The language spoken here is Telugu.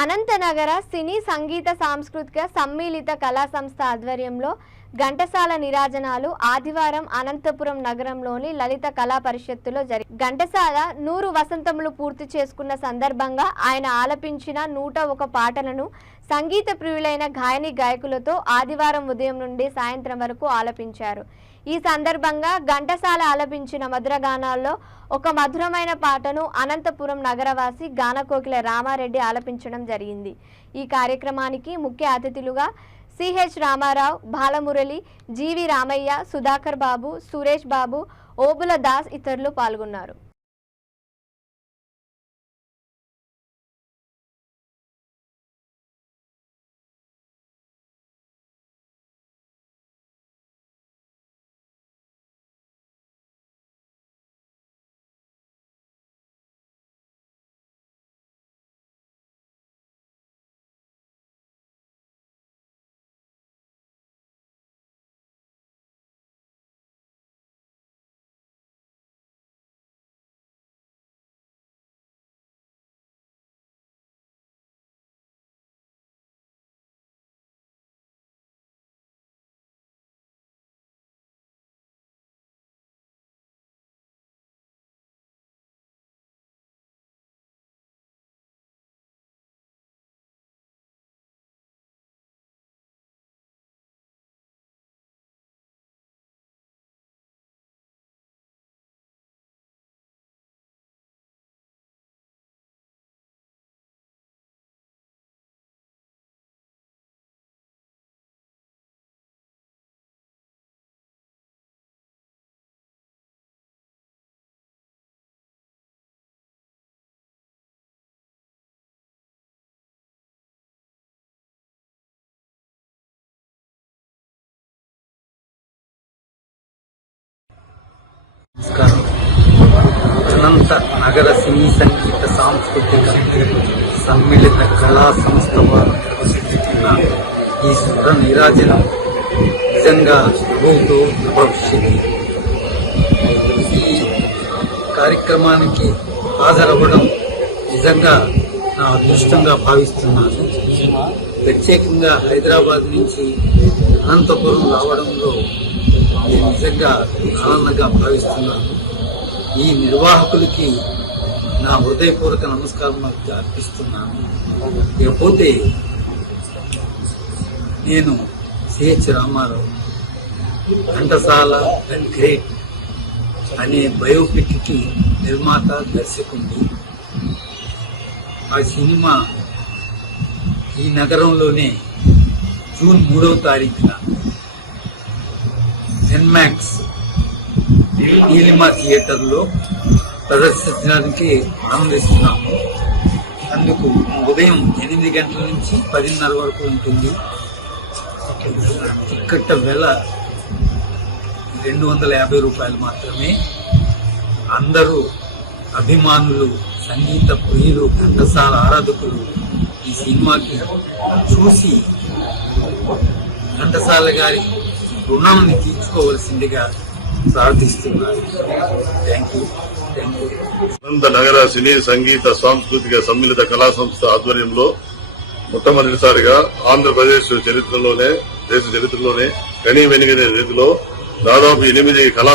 అనంతనగర సినీ సంగీత సాంస్కృతిక సమ్మిళిత కళా సంస్థ ఆధ్వర్యంలో ఘంటసాల నీరాజనాలు ఆదివారం అనంతపురం నగరంలోని లలిత కళా పరిషత్తులో జరిగాయి. ఘంటసాల 100 వసంతములు పూర్తి చేసుకున్న సందర్భంగా ఆయన ఆలపించిన 101 పాటలను సంగీత ప్రియులైన గాయని గాయకులతో ఆదివారం ఉదయం నుండి సాయంత్రం వరకు ఆలపించారు. ఈ సందర్భంగా ఘంటసాల ఆలపించిన మధుర గానాల్లో ఒక మధురమైన పాటను అనంతపురం నగరవాసి గానకోకిల రామారెడ్డి ఆలపించడం జరిగింది. ఈ కార్యక్రమానికి ముఖ్య అతిథులుగా సిహెచ్ రామారావు, బాలమురళి, జీవి రామయ్య, సుధాకర్ బాబు, సురేష్ బాబు, ఓబుల దాస్ ఇతరులు పాల్గొన్నారు. నమస్కారం. అనంత నగర సినీ సంగీత సాంస్కృతిక సమ్మిళిత కళా సంస్థ వారు నిర్వహిస్తున్న ఈ స్వర నీరాజనం నిజంగా ప్రభుతో భవిష్యత్తు. ఈ కార్యక్రమానికి హాజరవ్వడం నిజంగా నా అదృష్టంగా భావిస్తున్నాను. ప్రత్యేకంగా హైదరాబాద్ నుంచి అనంతపురం రావడంలో నేను నిజంగా ఆనందంగా భావిస్తున్నాను. ఈ నిర్వాహకులకి నా హృదయపూర్వక నమస్కారం అర్పిస్తున్నాను. ఇకపోతే నేను సిహెచ్ రామారావు ఘంటసాల ద గ్రేట్ అనే బయోపిక్ కి నిర్మాత, దర్శకుడిని. ఆ సినిమా ఈ నగరంలోనే జూన్ 3వ తారీఖున ఎన్మాక్స్ నీలిమ థియేటర్లో ప్రదర్శించడానికి ఆనందిస్తున్నాము. అందుకు ఉదయం 8 గంటల నుంచి 10:30 వరకు ఉంటుంది. టిక్కెట్ వెల 250 రూపాయలు మాత్రమే. అందరూ అభిమానులు, సంగీత ప్రియులు, ఘంటసాల ఆరాధకులు ఈ సినిమాకి చూసి ఘంటసాల గారి రుణాన్ని తీర్చుకోవలసిందిగా ప్రార్థిస్తున్నారు. Thank you. అనంత నగర సినీ సంగీత సాంస్కృతిక సమ్మిళిత కళా సంస్థ ఆధ్వర్యంలో మొట్టమొదటిసారిగా ఆంధ్రప్రదేశ్ చరిత్రలోనే, దేశ చరిత్రలోనే కనీవెనిగిన రీతిలో దాదాపు 8 కళా